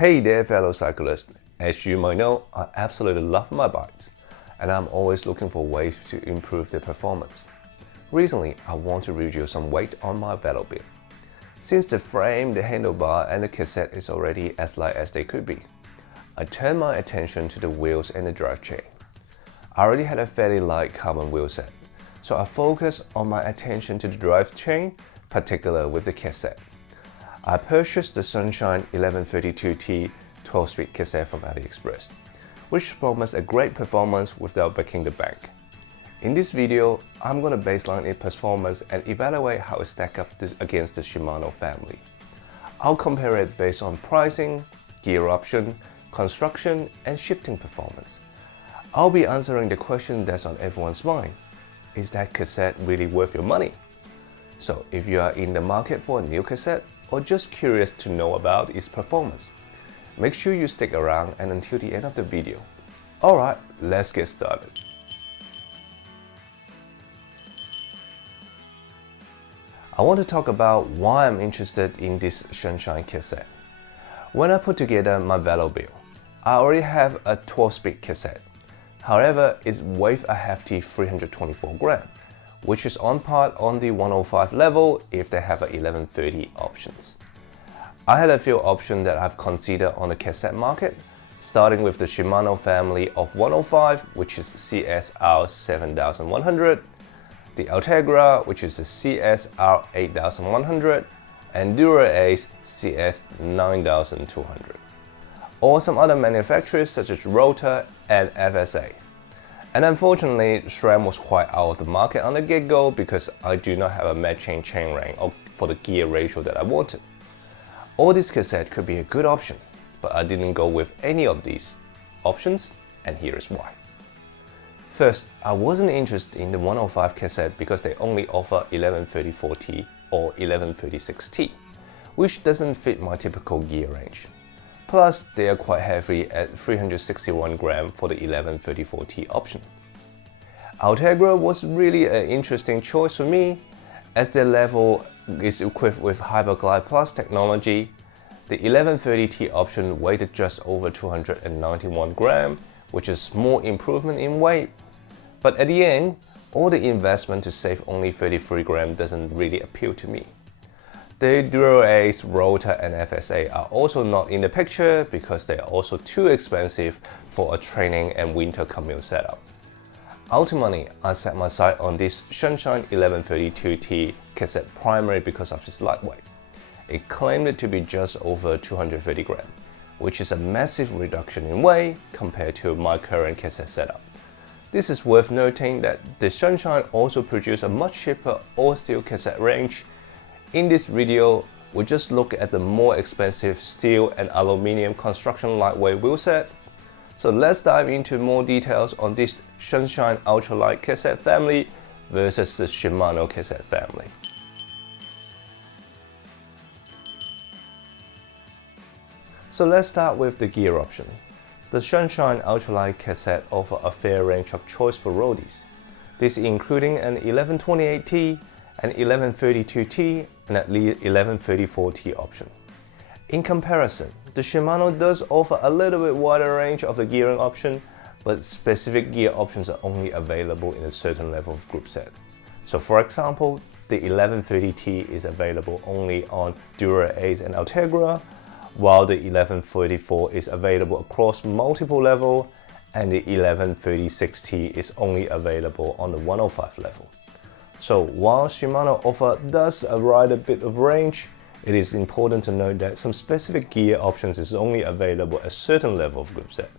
Hey there fellow cyclists, as you might know, I absolutely love my bikes and I'm always looking for ways to improve their performance. Recently, I want to reduce some weight on my Velobil. Since the frame, the handlebar and the cassette is already as light as they could be, I turned my attention to the wheels and the drive chain. I already had a fairly light carbon wheel set, so I focused on my attention to the drive chain, particularly with the cassette. I purchased the Sunshine 1132T 12-speed cassette from AliExpress, which promised a great performance without breaking the bank. In this video, I'm going to baseline its performance and evaluate how it stacks up against the Shimano family. I'll compare it based on pricing, gear option, construction, and shifting performance. I'll be answering the question that's on everyone's mind. Is that cassette really worth your money? So if you are in the market for a new cassette, or just curious to know about its performance, make sure you stick around and until the end of the video. Alright, let's get started. I want to talk about why I'm interested in this Sunshine cassette. When I put together my Velobil, I already have a 12-speed cassette. However, it weighs a hefty 324 grams, which is on par on the 105 level if they have a 1130 options. I had a few options that I've considered on the cassette market, starting with the Shimano family of 105, which is CSR 7100, the Ultegra, which is the CSR 8100, and Dura-Ace CS 9200, or some other manufacturers such as Rota and FSA. And unfortunately, SRAM was quite out of the market on the get-go because I do not have a matching chainring for the gear ratio that I wanted. All this cassette could be a good option, but I didn't go with any of these options, and here's why. First, I wasn't interested in the 105 cassette because they only offer 1134T or 1136T, which doesn't fit my typical gear range. Plus, they are quite heavy at 361 grams for the 1134T option. Ultegra was really an interesting choice for me, as their level is equipped with Hyperglide Plus technology. The 1130T option weighed just over 291 grams, which is a small improvement in weight. But at the end, all the investment to save only 33 grams doesn't really appeal to me. The Dura-Ace, Rota, and FSA are also not in the picture because they are also too expensive for a training and winter commute setup. Ultimately, I set my sight on this Sunshine 1132T cassette primarily because of its lightweight. It claimed to be just over 230 grams, which is a massive reduction in weight compared to my current cassette setup. This is worth noting that the Sunshine also produces a much cheaper all-steel cassette range. In this video, we'll just look at the more expensive steel and aluminum construction lightweight wheel set. So let's dive into more details on this Sunshine Ultralight cassette family versus the Shimano cassette family. So let's start with the gear option. The Sunshine Ultralight cassette offers a fair range of choice for roadies. This including an 1128T, an 1132T, and at least 1134T option. In comparison, the Shimano does offer a little bit wider range of the gearing option, but specific gear options are only available in a certain level of group set. So for example, the 1130T is available only on Dura-Ace and Ultegra, while the 1134 is available across multiple levels, and the 1136T is only available on the 105 level. So while Shimano does provide a bit of range, it is important to note that some specific gear options is only available at a certain level of group set.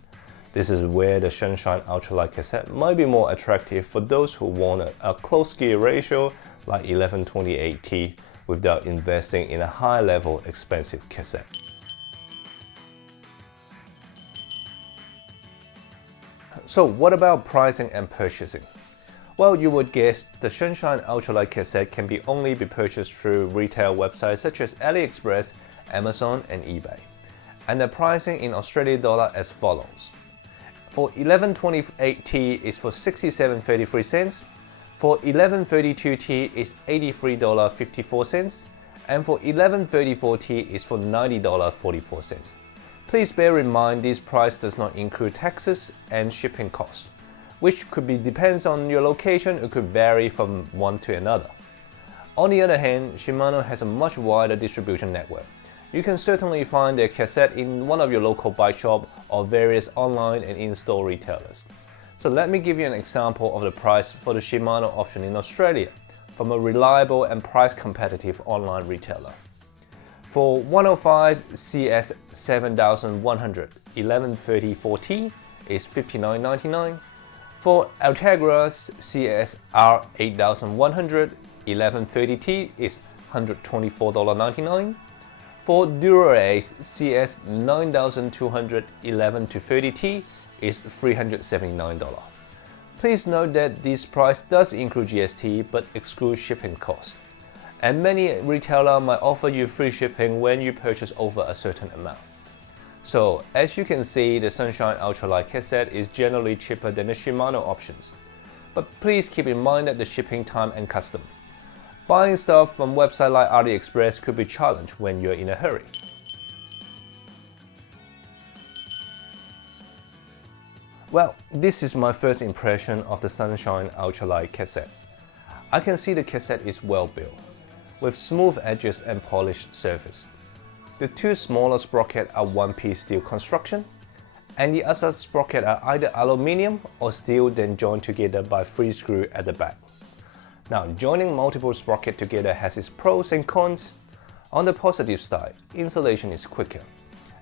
This is where the Sunshine Ultralight cassette might be more attractive for those who want a close gear ratio like 1128T without investing in a high-level expensive cassette. So what about pricing and purchasing? Well, you would guess the Sunshine Ultralight cassette can only be purchased through retail websites such as AliExpress, Amazon, and eBay. And the pricing in Australian dollar as follows. For 1128T is for $67.33, for 1132T is $83.54, and for 1134T is for $90.44. Please bear in mind this price does not include taxes and shipping costs, which depends on your location. It could vary from one to another. On the other hand, Shimano has a much wider distribution network. You can certainly find their cassette in one of your local bike shop or various online and in-store retailers. So let me give you an example of the price for the Shimano option in Australia from a reliable and price competitive online retailer. For 105 CS 7100 1134T is $59.99. For Ultegra CSR 8100 1130T is $124.99. For Dura-Ace CS 9200 11-30T is $379. Please note that this price does include GST but excludes shipping costs. And many retailers might offer you free shipping when you purchase over a certain amount. So, as you can see, the Sunshine Ultralight cassette is generally cheaper than the Shimano options. But please keep in mind that the shipping time and custom. Buying stuff from websites like AliExpress could be challenged when you're in a hurry. Well, this is my first impression of the Sunshine Ultralight cassette. I can see the cassette is well built, with smooth edges and polished surface. The two smaller sprockets are one-piece steel construction, and the other sprockets are either aluminium or steel then joined together by 3 screws at the back. Now, joining multiple sprockets together has its pros and cons. On the positive side, installation is quicker,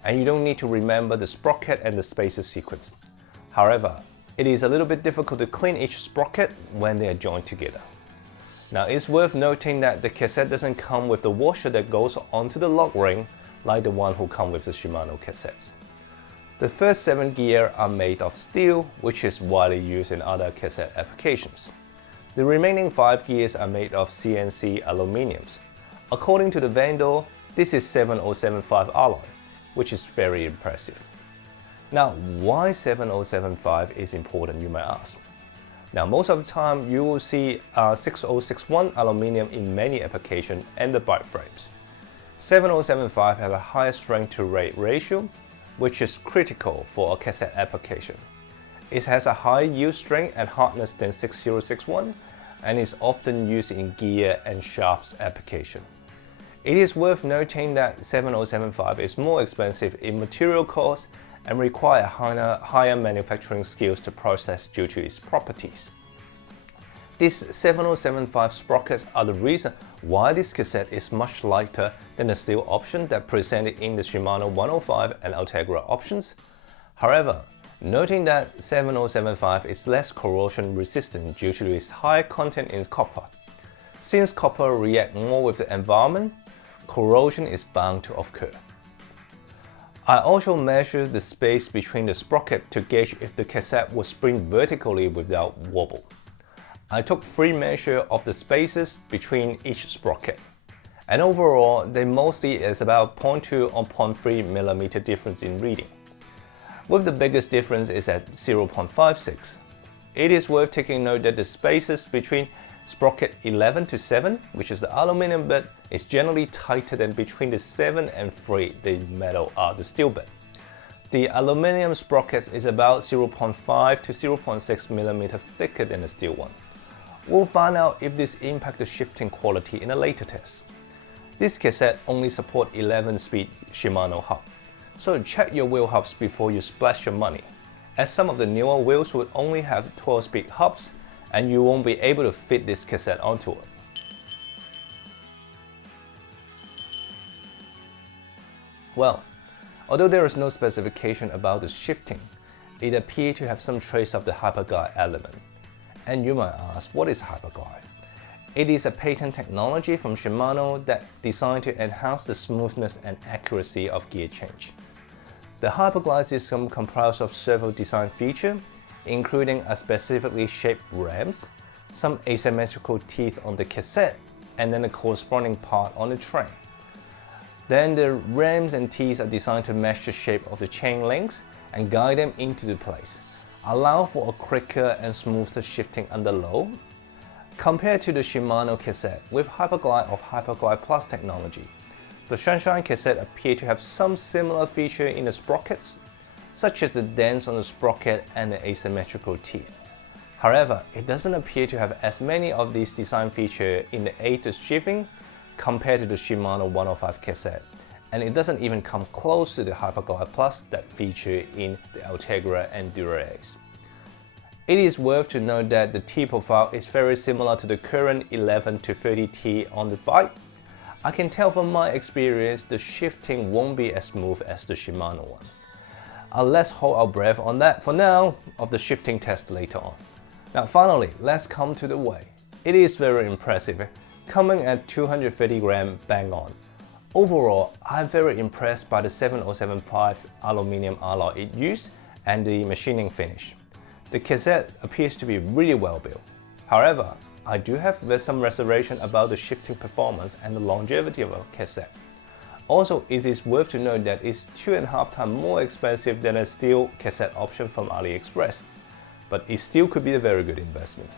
and you don't need to remember the sprocket and the spacer sequence. However, it is a little bit difficult to clean each sprocket when they are joined together. Now, it's worth noting that the cassette doesn't come with the washer that goes onto the lock ring like the one who come with the Shimano cassettes. The first 7 gears are made of steel, which is widely used in other cassette applications. The remaining 5 gears are made of CNC aluminiums. According to the vendor, this is 7075 alloy, which is very impressive. Now, why 7075 is important, you might ask. Now, most of the time you will see 6061 aluminium in many applications and the bike frames. 7075 have a higher strength to weight ratio, which is critical for a cassette application. It has a higher yield strength and hardness than 6061 and is often used in gear and shafts application. It is worth noting that 7075 is more expensive in material cost and require higher manufacturing skills to process due to its properties. These 7075 sprockets are the reason why this cassette is much lighter than the steel option that presented in the Shimano 105 and Ultegra options. However, noting that 7075 is less corrosion resistant due to its high content in copper. Since copper reacts more with the environment, corrosion is bound to occur. I also measured the space between the sprocket to gauge if the cassette would spring vertically without wobble. I took 3 measures of the spaces between each sprocket, and overall they mostly is about 0.2 or 0.3 mm difference in reading, with the biggest difference is at 0.56. It is worth taking note that the spaces between sprocket 11 to 7, which is the aluminum bit, is generally tighter than between the 7 and 3, the steel bit. The aluminum sprocket is about 0.5 to 0.6 mm thicker than the steel one. We'll find out if this impacts the shifting quality in a later test. This cassette only supports 11-speed Shimano hub, so check your wheel hubs before you splash your money, as some of the newer wheels would only have 12-speed hubs and you won't be able to fit this cassette onto it. Well, although there is no specification about the shifting, it appears to have some trace of the Hyperglide element. And you might ask, what is Hyperglide? It is a patent technology from Shimano that designed to enhance the smoothness and accuracy of gear change. The Hyperglide system comprises of several design features, including a specifically shaped rams, some asymmetrical teeth on the cassette, and then a corresponding part on the train. Then the rams and teeth are designed to match the shape of the chain links and guide them into the place, allow for a quicker and smoother shifting under load. Compared to the Shimano cassette with Hyperglide of Hyperglide Plus technology, The Sunshine cassette appear to have some similar feature in the sprockets, such as the dents on the sprocket and the asymmetrical teeth. However, it doesn't appear to have as many of these design features in the aid to shifting compared to the Shimano 105 cassette, and it doesn't even come close to the Hyperglide Plus that feature in the Ultegra and Dura Ace. It is worth to note that the T profile is very similar to the current 11 to 30T on the bike. I can tell from my experience the shifting won't be as smooth as the Shimano one. Let's hold our breath on that for now of the shifting test later on. Now finally, let's come to the weight. It is very impressive, coming at 230 grams bang on. Overall, I'm very impressed by the 7075 aluminium alloy it used and the machining finish. The cassette appears to be really well built. However, I do have some reservation about the shifting performance and the longevity of a cassette. Also, it is worth to note that it's 2.5 times more expensive than a steel cassette option from AliExpress, but it still could be a very good investment.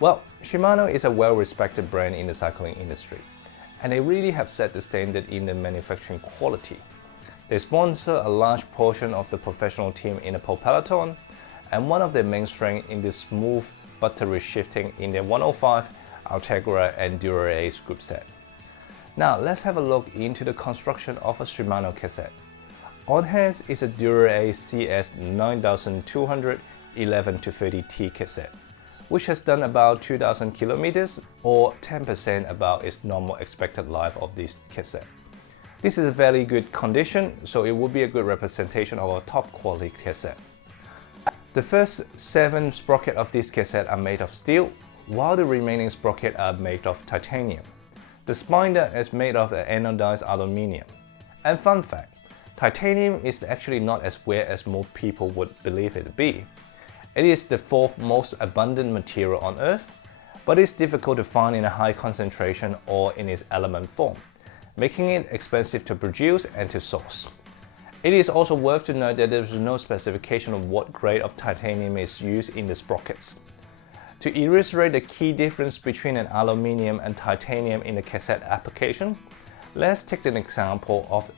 Well, Shimano is a well-respected brand in the cycling industry, and they really have set the standard in the manufacturing quality. They sponsor a large portion of the professional team in the Pro Peloton, and one of their main strengths in the smooth, buttery shifting in their 105, Ultegra and Dura Ace group set. Now let's have a look into the construction of a Shimano cassette. On hand is a Dura Ace CS 9200 11 to 30T cassette, which has done about 2000 kilometers or 10% about its normal expected life of this cassette. This is a very good condition, so it will be a good representation of a top quality cassette. The first 7 sprockets of this cassette are made of steel, while the remaining sprockets are made of titanium. The spindle is made of anodized aluminium. And fun fact, titanium is actually not as rare as most people would believe it to be. It is the 4th most abundant material on Earth, but it's difficult to find in a high concentration or in its element form, making it expensive to produce and to source. It is also worth to note that there is no specification of what grade of titanium is used in the sprockets. To illustrate the key difference between an aluminium and titanium in the cassette application, let's take an example of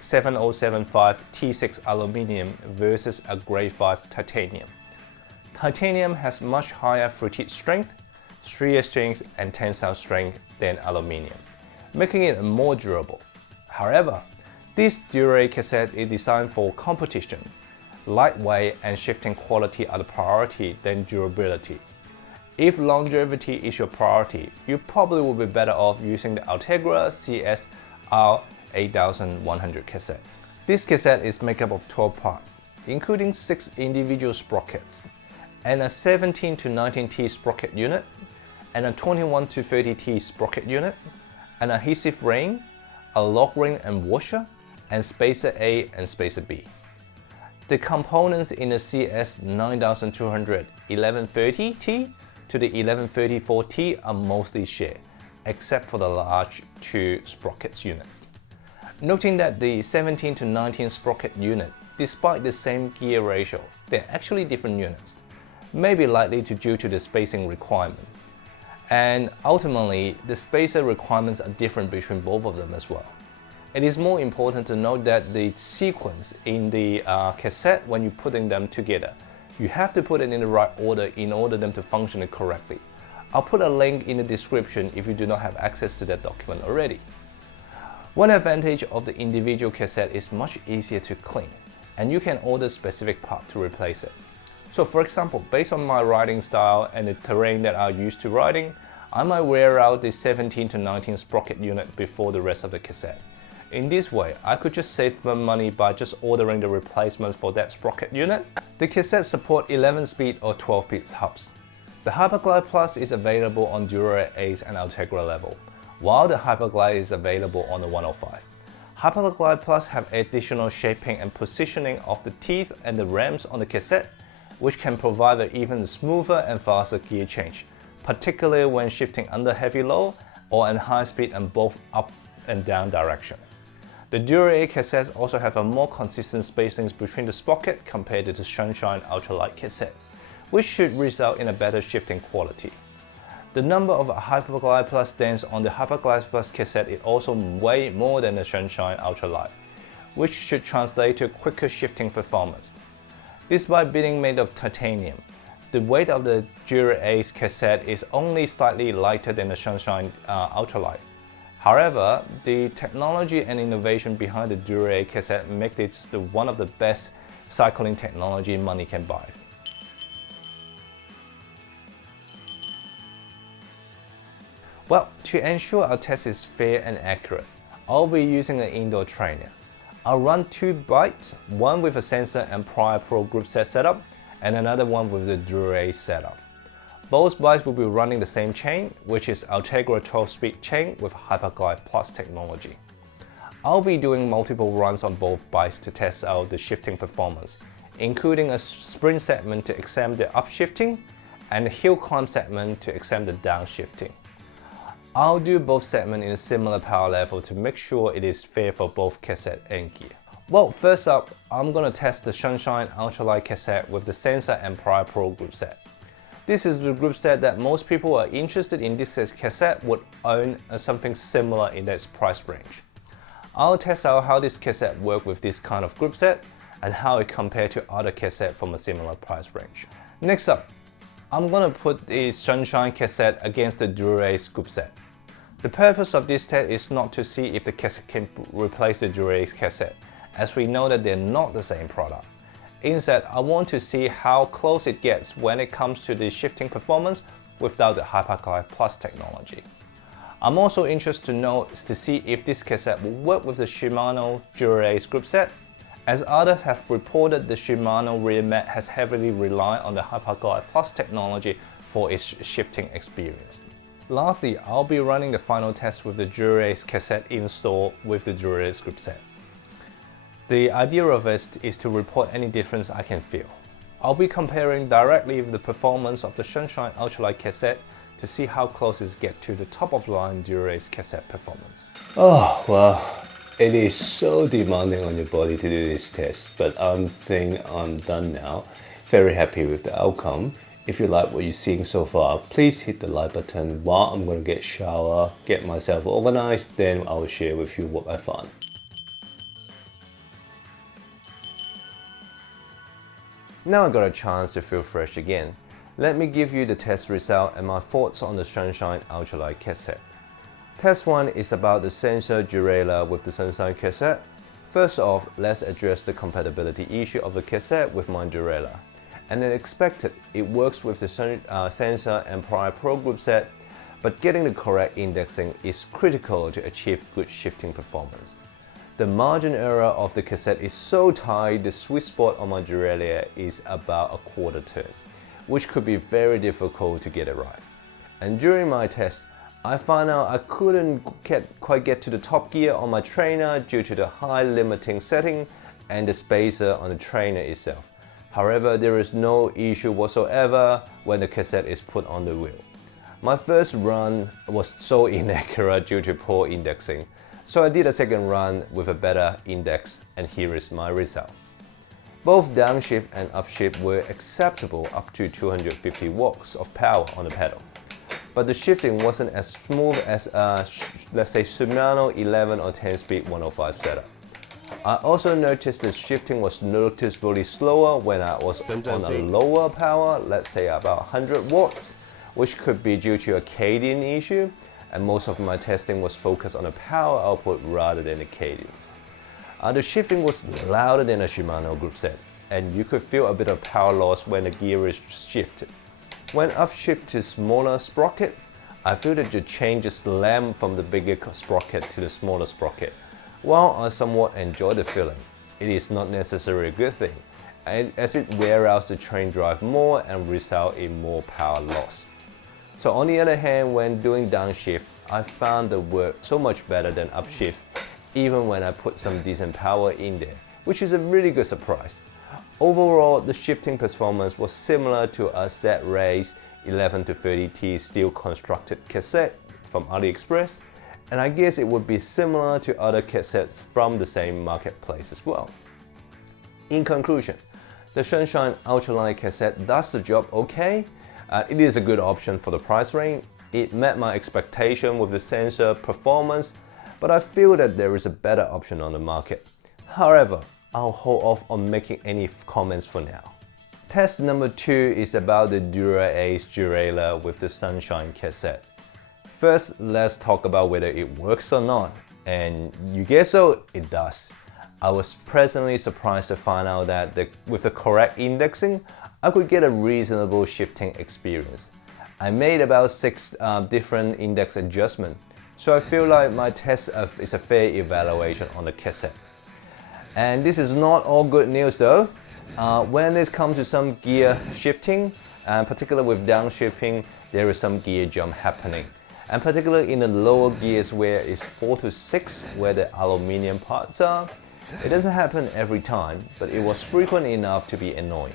7075 T6 aluminium versus a grade 5 titanium. Titanium has much higher fatigue strength, shear strength and tensile strength than aluminium, making it more durable. However, this Dura cassette is designed for competition. Lightweight and shifting quality are the priority than durability. If longevity is your priority, you probably will be better off using the Ultegra CS R8100 cassette. This cassette is made up of 12 parts, including 6 individual sprockets, and a 17 to 19T sprocket unit, and a 21 to 30T sprocket unit, an adhesive ring, a lock ring and washer, and spacer A and spacer B. The components in the CS 9200 1130T to the 1134T are mostly shared, except for the large 2 sprockets units. Noting that the 17 to 19 sprocket unit, despite the same gear ratio, they're actually different units, maybe likely due to the spacing requirement. And ultimately, the spacer requirements are different between both of them as well. It is more important to note that the sequence in the cassette, when you're putting them together, you have to put it in the right order in order for them to function correctly. I'll put a link in the description if you do not have access to that document already. One advantage of the individual cassette is much easier to clean, and you can order specific part to replace it. So for example, based on my riding style and the terrain that I'm used to riding, I might wear out the 17 to 19 sprocket unit before the rest of the cassette. In this way, I could just save my money by just ordering the replacement for that sprocket unit. The cassette supports 11-speed or 12-speed hubs. The Hyperglide Plus is available on Dura Ace and Ultegra level, while the Hyperglide is available on the 105. Hyperglide Plus have additional shaping and positioning of the teeth and the rams on the cassette, which can provide an even smoother and faster gear change, particularly when shifting under heavy load or in high speed and both up and down direction. The Dura Ace cassettes also have a more consistent spacings between the sprocket compared to the Sunshine Ultralight cassette, which should result in a better shifting quality. The number of Hyperglide Plus stands on the Hyperglide Plus cassette is also way more than the Sunshine Ultralight, which should translate to quicker shifting performance. Despite being made of titanium, the weight of the Dura-Ace cassette is only slightly lighter than the Sunshine Ultralight. However, the technology and innovation behind the Dura-Ace cassette make it one of the best cycling technology money can buy. Well, to ensure our test is fair and accurate, I'll be using an indoor trainer. I'll run 2 bikes, one with a sensor and Prior Pro group set setup, and another one with the Dura-Ace setup. Both bikes will be running the same chain, which is Ultegra 12-speed chain with Hyperglide Plus technology. I'll be doing multiple runs on both bikes to test out the shifting performance, including a sprint segment to examine the upshifting and a hill climb segment to examine the downshifting. I'll do both segments in a similar power level to make sure it is fair for both cassette and gear. Well, first up, I'm gonna test the Sunshine Ultralight cassette with the sensor and Prior Pro group set. This is the group set that most people are interested in. This cassette would own something similar in its price range. I'll test out how this cassette works with this kind of group set and how it compares to other cassettes from a similar price range. Next up, I'm gonna put the Sunshine cassette against the Dura-Ace group set. The purpose of this test is not to see if the cassette can replace the Dura-Ace cassette, as we know that they're not the same product. Instead, I want to see how close it gets when it comes to the shifting performance without the Hyperglide Plus technology. I'm also interested to see if this cassette will work with the Shimano Dura-Ace group set, as others have reported the Shimano rear mat has heavily relied on the Hyperglide Plus technology for its shifting experience. Lastly, I'll be running the final test with the Dura-Ace cassette installed with the Dura-Ace group set. The idea of it is to report any difference I can feel. I'll be comparing directly with the performance of the Sunshine Ultralight cassette to see how close it gets to the top-of-line Dura-Ace cassette performance. Oh, well, it is so demanding on your body to do this test, but I think I'm done now. Very happy with the outcome. If you like what you're seeing so far, please hit the like button while I'm going to get a shower, get myself organized, then I'll share with you what I found. Now I got a chance to feel fresh again. Let me give you the test result and my thoughts on the Sunshine Ultralight cassette. Test 1 is about the sensor derailleur with the Sunshine cassette. First off, let's address the compatibility issue of the cassette with my derailleur. And as expected, it works with the sensor and Prior Pro group set, but getting the correct indexing is critical to achieve good shifting performance. The margin error of the cassette is so tight, the sweet spot on my derailleur is about a quarter turn, which could be very difficult to get it right. And during my test, I found out I couldn't quite get to the top gear on my trainer due to the high limiting setting and the spacer on the trainer itself. However, there is no issue whatsoever when the cassette is put on the wheel. My first run was so inaccurate due to poor indexing, so I did a second run with a better index, and here is my result. Both downshift and upshift were acceptable up to 250 watts of power on the pedal, but the shifting wasn't as smooth as let's say Shimano 11 or 10 speed 105 setup. I also noticed the shifting was noticeably slower when I was on a lower power, let's say about 100 watts, which could be due to a cadence issue, and most of my testing was focused on the power output rather than the cadence. The shifting was louder than a Shimano group set, and you could feel a bit of power loss when the gear is shifted. When upshift to smaller sprocket, I feel that the chain just slammed from the bigger sprocket to the smaller sprocket. While I somewhat enjoy the feeling, it is not necessarily a good thing, as it wears out the train drive more and results in more power loss. So on the other hand, when doing downshift, I found the work so much better than upshift, even when I put some decent power in there, which is a really good surprise. Overall, the shifting performance was similar to a Z-Race 11-30T steel constructed cassette from AliExpress, and I guess it would be similar to other cassettes from the same marketplace as well. In conclusion, the Sunshine Ultralight cassette does the job okay. It is a good option for the price range. it met my expectation with the sensor performance, but I feel that there is a better option on the market. However, I'll hold off on making any comments for now. Test number 2 is about the Dura-Ace derailleur with the Sunshine cassette. First, let's talk about whether it works or not. And you guess so, it does. I was pleasantly surprised to find out that with the correct indexing, I could get a reasonable shifting experience. I made about 6 different index adjustments, so I feel like my test is a fair evaluation on the cassette. And this is not all good news though. When it comes to some gear shifting, and particularly with downshifting, there is some gear jump happening. And particularly in the lower gears where it's 4 to 6, where the aluminium parts are, it doesn't happen every time, but it was frequent enough to be annoying.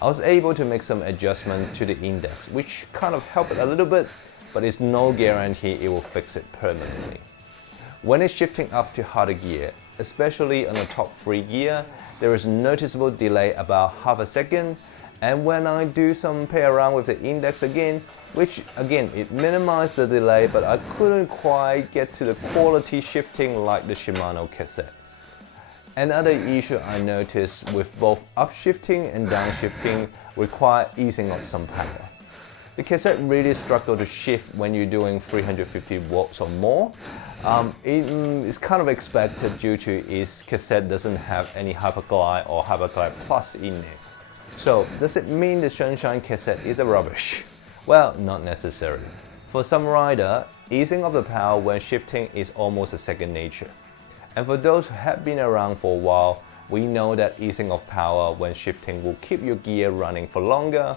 I was able to make some adjustment to the index, which kind of helped a little bit, but it's no guarantee it will fix it permanently. When it's shifting up to harder gear, especially on the top 3 gear, there is a noticeable delay about half a second, and when I do some play around with the index again, which again it minimized the delay, but I couldn't quite get to the quality shifting like the Shimano cassette. Another issue I noticed with both upshifting and downshifting require easing of some power. The cassette really struggled to shift when you're doing 350 watts or more. It is kind of expected due to its cassette doesn't have any Hyperglide or Hyperglide Plus in it. So does it mean the Sunshine cassette is a rubbish? Well, not necessarily. For some rider, easing of the power when shifting is almost a second nature. And for those who have been around for a while, we know that easing of power when shifting will keep your gear running for longer.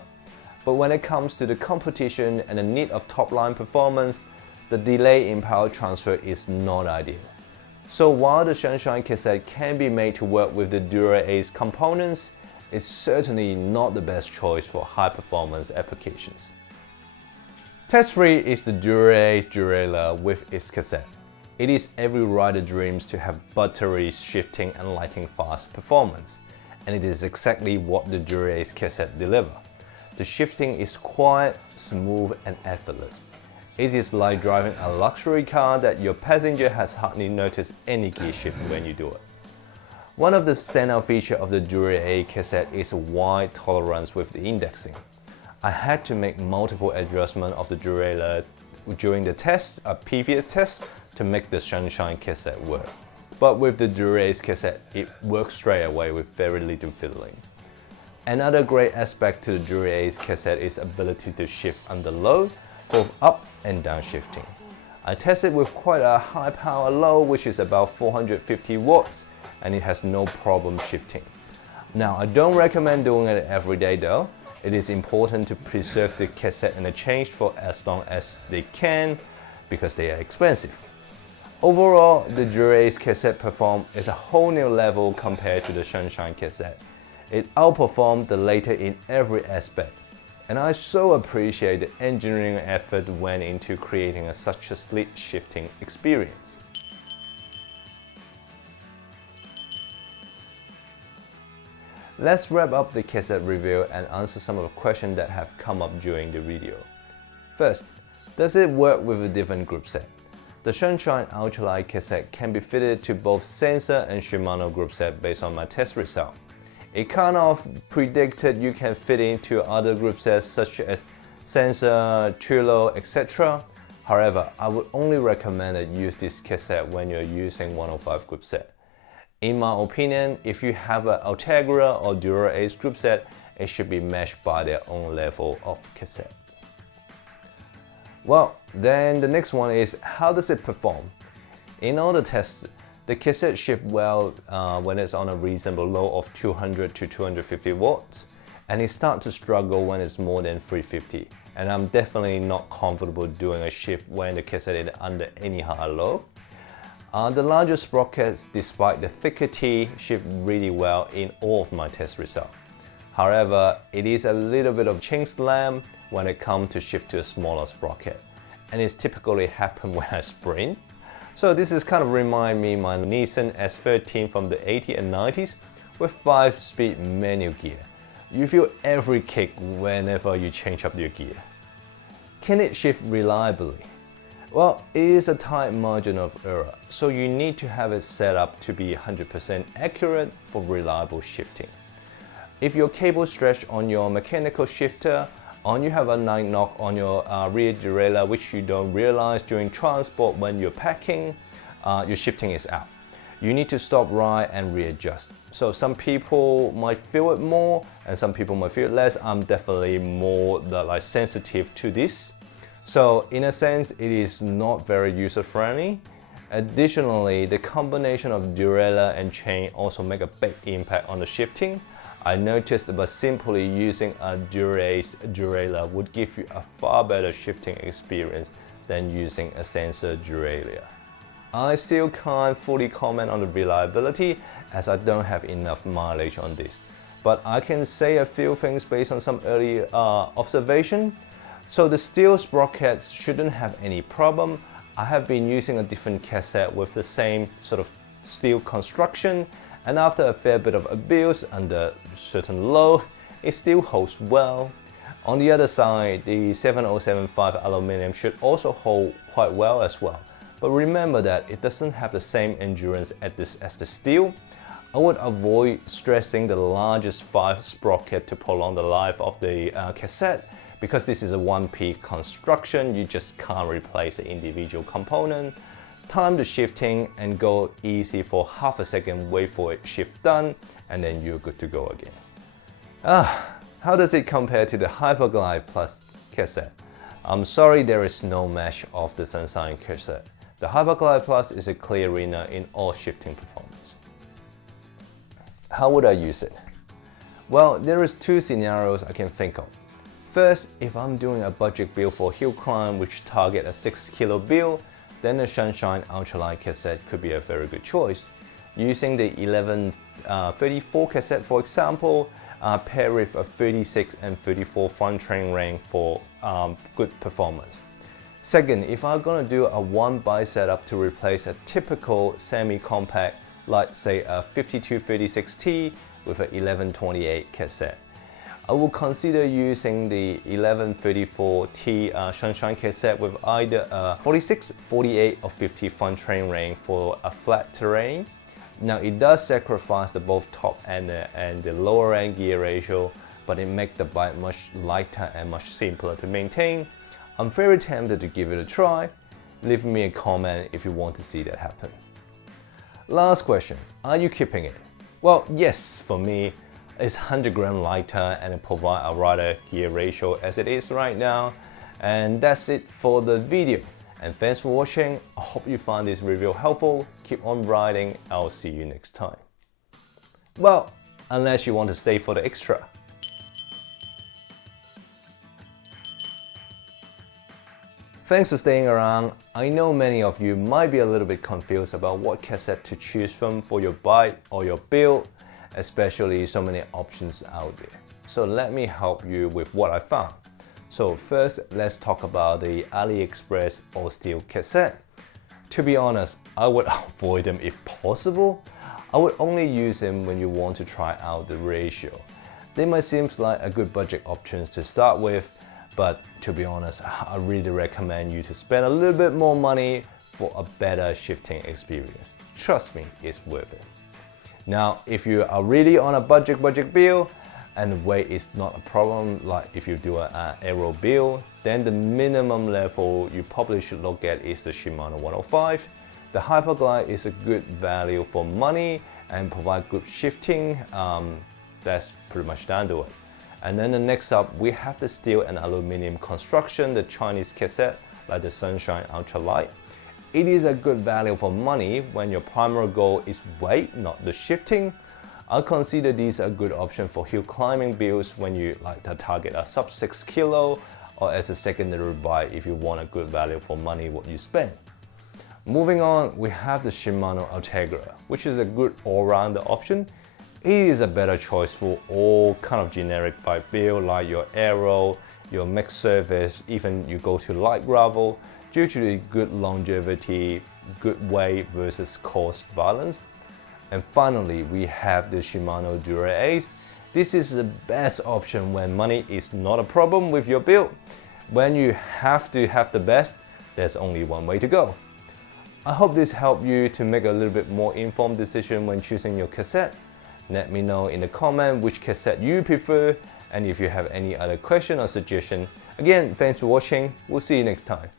But when it comes to the competition and the need of top-line performance, the delay in power transfer is not ideal. So while the Sunshine cassette can be made to work with the Dura-Ace components, it's certainly not the best choice for high-performance applications. Test 3 is the Dura-Ace derailleur with its cassette. It is every rider's dreams to have buttery shifting and lightning fast performance, and it is exactly what the Dura-Ace cassette delivers. The shifting is quiet, smooth and effortless. It is like driving a luxury car that your passenger has hardly noticed any gear shift when you do it. One of the standout features of the Dura-Ace cassette is a wide tolerance with the indexing. I had to make multiple adjustments of the derailleur during the previous test, to make the Sunshine cassette work. But with the Dura-Ace cassette, it works straight away with very little fiddling. Another great aspect to the Dura-Ace cassette is ability to shift under load, both up and down shifting. I tested with quite a high power load, which is about 450 watts, and it has no problem shifting. Now, I don't recommend doing it every day though. It is important to preserve the cassette and the change for as long as they can, because they are expensive. Overall, the Dura-Ace cassette performed is a whole new level compared to the Sunshine cassette. It outperformed the latter in every aspect, and I so appreciate the engineering effort went into creating such a slick shifting experience. Let's wrap up the cassette review and answer some of the questions that have come up during the video. First, does it work with a different group set? The Sunshine Ultralight cassette can be fitted to both Sensor and Shimano group set based on my test result. It kind of predicted you can fit into other group sets such as Sensor, Trilo, etc. However, I would only recommend that you use this cassette when you're using 105 group set. In my opinion, if you have an Ultegra or Dura-Ace group set, it should be matched by their own level of cassette. Well, then the next one is, how does it perform? In all the tests, the cassette shifts well when it's on a reasonable load of 200 to 250 watts, and it starts to struggle when it's more than 350. And I'm definitely not comfortable doing a shift when the cassette is under any high load. The larger sprockets, despite the thicker T, shift really well in all of my test results. However, it is a little bit of chain slam when it comes to shift to a smaller sprocket, and it's typically happen when I sprint. So this is kind of remind me my Nissan S13 from the 80s and 90s with 5-speed manual gear. You feel every kick whenever you change up your gear. Can it shift reliably? Well, it is a tight margin of error, so you need to have it set up to be 100% accurate for reliable shifting. If your cable stretched on your mechanical shifter, and you have a night knock on your rear derailleur which you don't realize during transport when you're packing, your shifting is out. You need to stop right and readjust. So some people might feel it more and some people might feel it less. I'm definitely more sensitive to this. So in a sense, it is not very user-friendly. Additionally, the combination of derailleur and chain also make a big impact on the shifting. I noticed that simply using a Dura-Ace derailleur would give you a far better shifting experience than using a sensor derailleur. I still can't fully comment on the reliability as I don't have enough mileage on this, but I can say a few things based on some early observation. So the steel sprockets shouldn't have any problem. I have been using a different cassette with the same sort of steel construction, and after a fair bit of abuse under certain load, it still holds well. On the other side, the 7075 aluminum should also hold quite well as well. But remember that it doesn't have the same endurance as the steel. I would avoid stressing the largest 5 sprocket to prolong the life of the cassette, because this is a one-piece construction. You just can't replace the individual component. Time the shifting and go easy for half a second, wait for it shift done, and then you're good to go again. How does it compare to the Hyperglide Plus cassette? I'm sorry there is no match of the Sunshine cassette. The Hyperglide Plus is a clear winner in all shifting performance. How would I use it? Well, there is 2 scenarios I can think of. First, if I'm doing a budget build for hill climb which target a 6 kilo build, then the Sunshine Ultralight cassette could be a very good choice. Using the 1134 cassette, for example, pair with a 36 and 34 front train ring for good performance. Second, if I'm gonna do a one-buy setup to replace a typical semi-compact, like say a 5236T with an 1128 cassette, I will consider using the 1134T Sunshine cassette with either a 46, 48 or 50 front train ring for a flat terrain. Now it does sacrifice the both top and the lower end gear ratio, but it makes the bike much lighter and much simpler to maintain. I'm very tempted to give it a try. Leave me a comment if you want to see that happen. Last question, are you keeping it? Well, yes, for me. It's 100 grams lighter and it provides a rider gear ratio as it is right now. And that's it for the video. And thanks for watching. I hope you find this review helpful. Keep on riding. I'll see you next time. Well, unless you want to stay for the extra. Thanks for staying around. I know many of you might be a little bit confused about what cassette to choose from for your bike or your build, especially so many options out there. So let me help you with what I found. So first, let's talk about the AliExpress all steel cassette. To be honest, I would avoid them if possible. I would only use them when you want to try out the ratio. They might seem like a good budget options to start with, but to be honest, I really recommend you to spend a little bit more money for a better shifting experience. Trust me, it's worth it. Now, if you are really on a budget build and weight is not a problem, like if you do an aero build, then the minimum level you probably should look at is the Shimano 105. The Hyperglide is a good value for money and provide good shifting. That's pretty much down to it. And then the next up, we have the steel and aluminum construction, the Chinese cassette, like the Sunshine Ultralight. It is a good value for money when your primary goal is weight, not the shifting. I consider these a good option for hill climbing builds when you like to target a sub 6 kilo, or as a secondary buy if you want a good value for money what you spend. Moving on, we have the Shimano Ultegra, which is a good all-rounder option. It is a better choice for all kind of generic bike build like your aero, your mixed surface, even you go to light gravel, due to the good longevity, good weight versus cost balance. And finally, we have the Shimano Dura-Ace. This is the best option when money is not a problem with your build. When you have to have the best, there's only one way to go. I hope this helped you to make a little bit more informed decision when choosing your cassette. Let me know in the comment which cassette you prefer, and if you have any other question or suggestion. Again, thanks for watching. We'll see you next time.